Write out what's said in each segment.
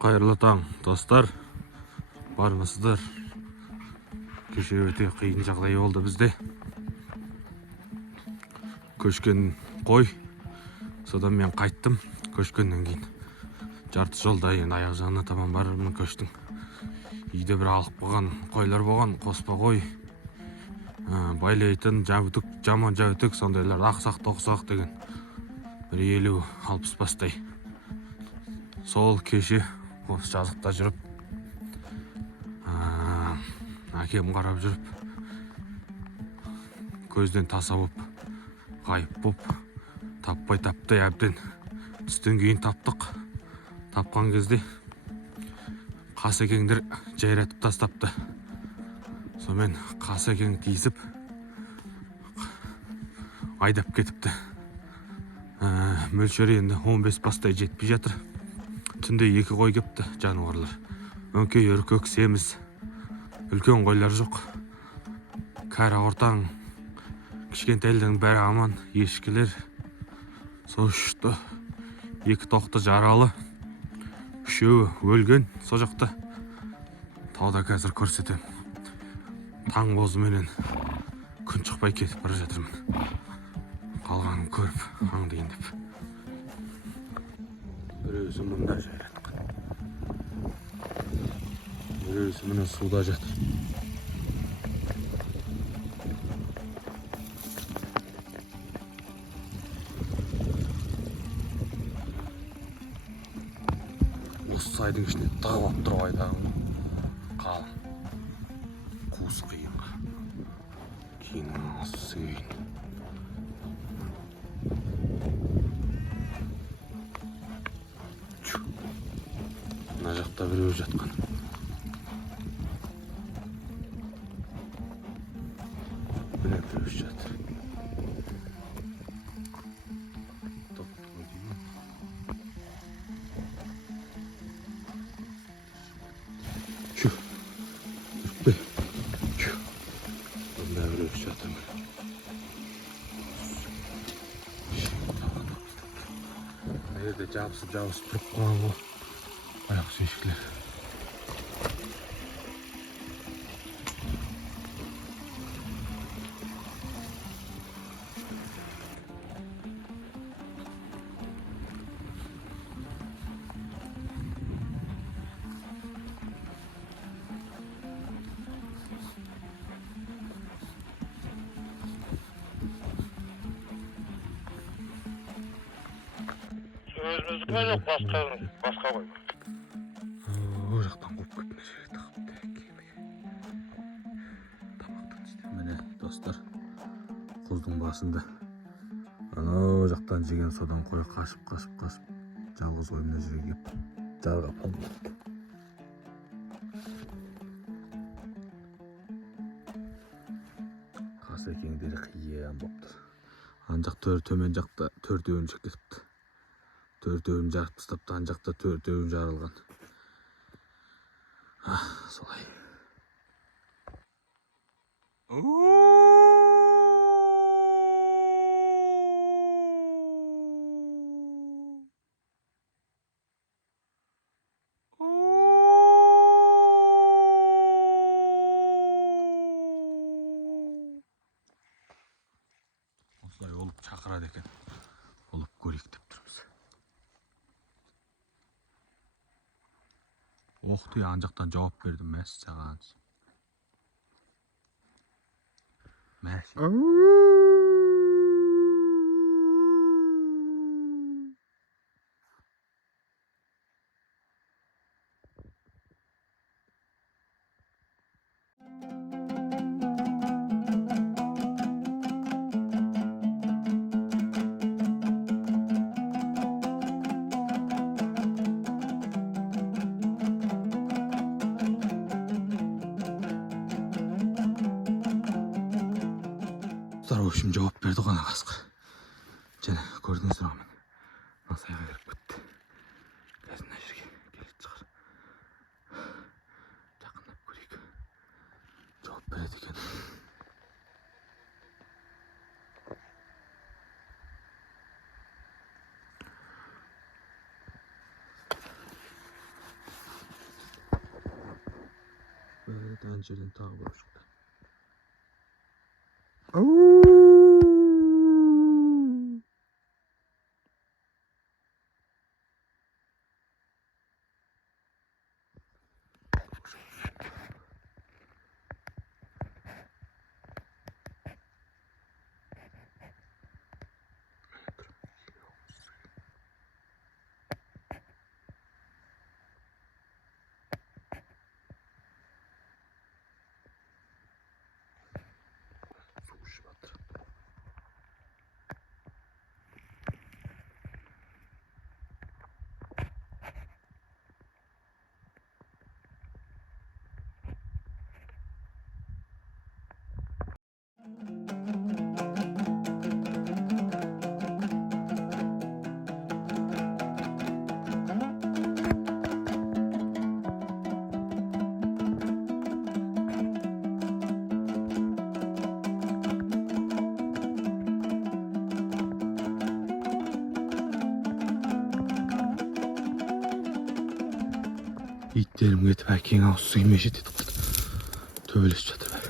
Қайырлы таң, достар. Бармысыздар? Кеше өте қиын жағдай болды бізде. Көшкен қой. Содан мен қайттым. Көшкеннен кейін жарты жолда енді аяқ жағына таман барырмын көштің. Үйде бір алып қойған қойлар болған, қоспа қой. Байлайтын жәутік, жаман жәутік, сондайлар ақсақ тоқсақ деген. Бір 50-60 бастай. Сол кеше осы жазықта жүріп, әкем қарап жүріп, көзден таса боп, ғайып боп, таптай әбден түстен кейін таптық. Тапқан кезде Қасекеңдер жайратып тастапты. Сонымен Қасекең тиісіп айдап кетіпті. Мөлшері енді 15 бастай жетпей жатыр. Түнде 2 қой кепті жануарлар. Өңкей өркөк семіз. Үлкен қойлар жоқ. Кәрі ортаң, кішкентайлардың бәрі аман, ешкілер. Сол үшті, 2 тоқты жаралы, 3-еуі өлген. Со жақта тауда қазір көрсетем. Таң бозыменен күн шықпай кетіп бара жатырмын. Қалғанын көріп аңдайын деп. Біреусі мұнда жайратқан. Біреусі мына суда жатыр. Осы сайдың ішіне тығылып тұрып айдағым. Қалың. Қуыс қиынға. Кейін осы сіңейін. Мына жақта біреу жатқан. Міне біреу жатыр. Чу. Үрпе. Чу. Мында біреу жатыр. Әйелде жабысып тұрып қалған ғой. Аяқ шешкілер. Өзіміздікі ме жоқ, басқа қой. О жақтан қуып кеп мына жерге тығыпты кемеге. Тамақтан істеп. Міне достар, құздың басында. Анау жақтан жеген содан қой қашып жалғыз қой мына жерге кеп жарғап алыпты. Қасекеңдері қиын болып тұр. Ан жақ төмен жақта 4-еуін кетіпті. 4-еуін жарып тастапты, ан жақта 4-еуін жарылған. Солай. Осылай олып шақырады екен. Олып көрейік деп тұрмыз. Оқты ан жақтан жауап бердім. Мәс саған. Мәс. В общем, жауап берді ғана қасқыр. Және көрдіңіздер ме? Насайға кіріп кетті. Қазір мына жерге келетін шығар. Жақындап көрейік. Жауап береді екен. ана жерден тағы барып шықты. Су ішіп жатыр. Itlerim кетіп әкең ауыз су кеме жетеді құрды. Төбелесіп жатыр бәрі.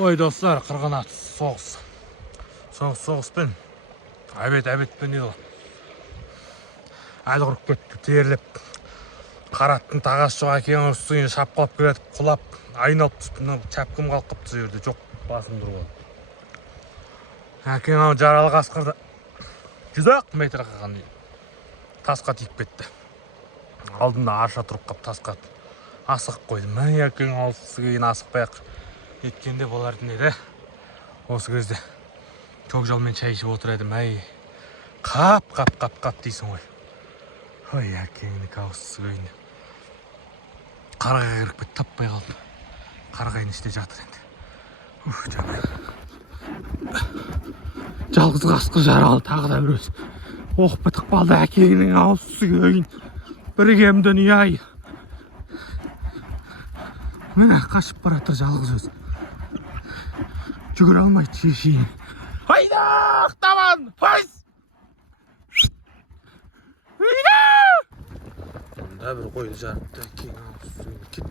Ой достар, қырғын ат соғыс. Соғыспен әбетпен ел. Әлі құрып кетті, терлеп. Қараттың тағасы жоқ, әкең ауыз суын шапқылап келетіп, құлап, айналып түсіп, чапкым қалқып тұр жерде, жоқ басым тұрған. Әкең ауыз жаралы қасқырды 100 метр қалған тасқа тиіп кетті. Алдымда арша тұрып қап тасқа асығып қойдым. Әкең ауыз кейін асықпай-ақ еткенде болардың еді. Осы кезде көкжалмен шай ішіп отыр едім. Қап дейсің ғой. Ой, әкеңдік ауыз күйінде. Қарағай кіріп кетіп таппай қалдым. Қарағайын іште жатыр енді. Жаман. Жалғыз қасқыр жаралы тағы да бір өзі. Оқып бітіп қалды әкеңнің ауыз күйін. Бір кем дүние-ай. Міне қашып баратыр жалғыз өзі. Жүгір алмайды шешейін. Хайдақ табан! Файз! Мұнда бір қойды жарыпты әкең ауыз күйін кет.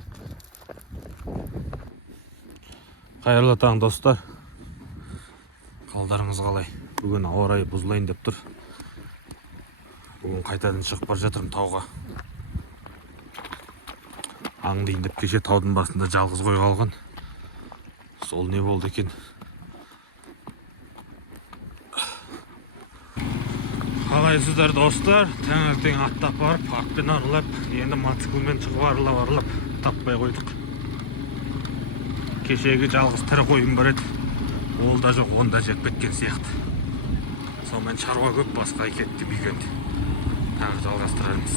Қайырлы таң достар. Қалдарыңыз қалай? Бүгін ауа райы бұзылайын деп тұр. Бүгін қайтадан шығып бара жатырмын тауға. Аңдайын деп кеше таудың басында жалғыз қой қалған. Сол не болды екен? Қалайсыздар достар? Таңертең аттап барып, атпен арылап, енді мотоциклмен шығып арылап таппай қойдық. Кешегі жалғыз тірі қойым бар еді. Ол да жоқ, онда жеп кеткен сияқты. Сонымен шаруа көп, басқа кетті бүйгенде. Тағы жалғастырармыз.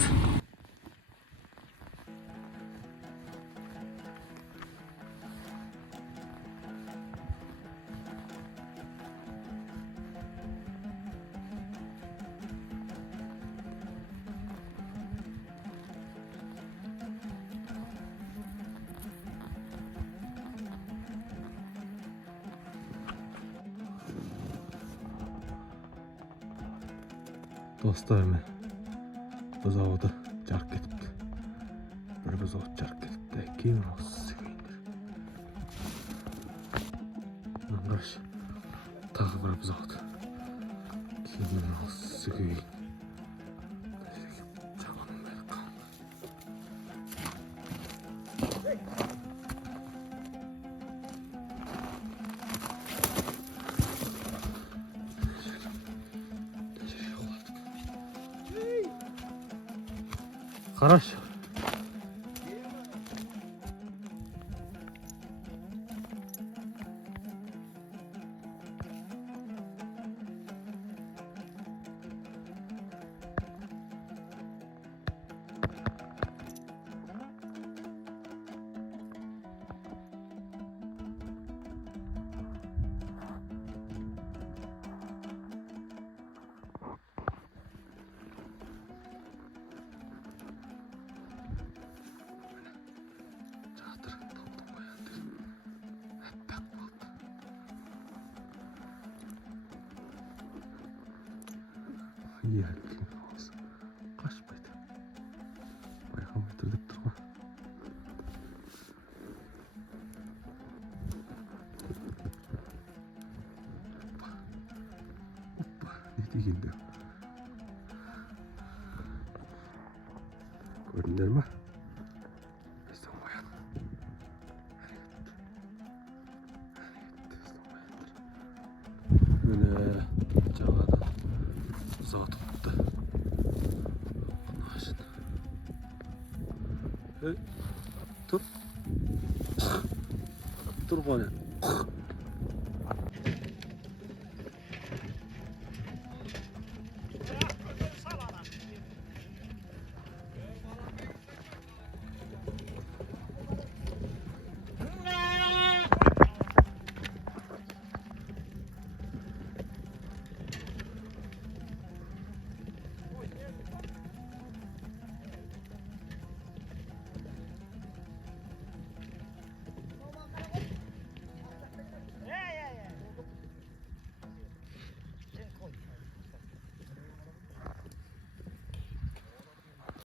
Dostlar мен бұзауды жарқ кетіпті. Бір бұзауды жарқ кетіпті. Әкең ауыз күйіндір. Қарашы, тағы бір бұзауды. Әкең ауыз күйін. Жаманың бәрі қалды. Қарашы. еркек болса қашпайды. Байқамай тұр деп тұр ғой. Оппа, не дегенде? Көрдіңдер ма? Біздің қоян. Міне жағадан ұзатып қыпты. Құнашын. Ей, тұр. Тұр қоян.